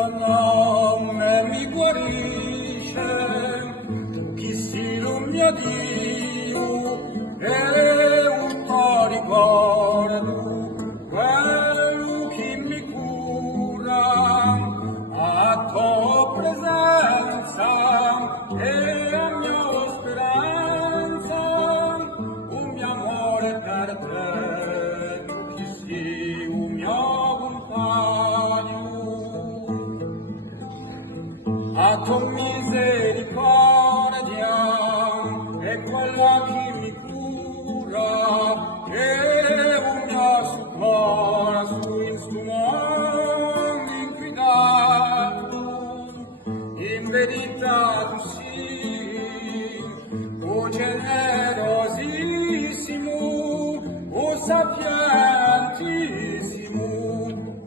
tuo nome mi guarisce, chi si lo mio Dio, e un tuo ricordo, quello che mi cura, a tua presenza e a mia speranza, un mio amore per te, tu chi sei un mio compagno. A tua misericordia è quella che mi cura e un mio soccorso in sto mondo inquinato. In verità tu sei, o generosissimo, o sapientissimo,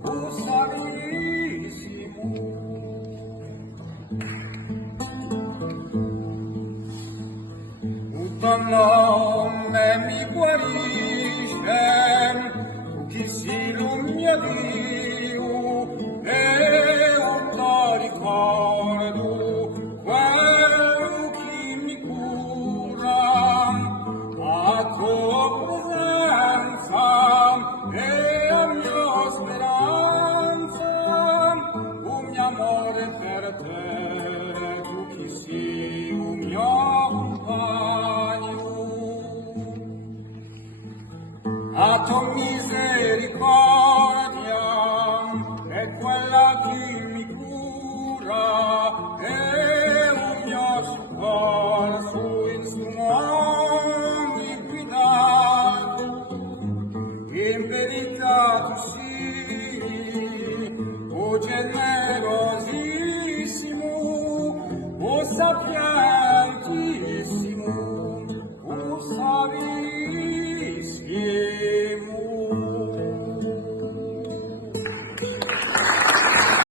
o savissimo. Il tuo nome mi guarisce, tu chi sei lo mio Dio, e un tuo ricordo, quello che mi cura, a tua presenza e a mia speranza, un mio amore per te, tu chi sei un mio compagno. A tua misericordia è quella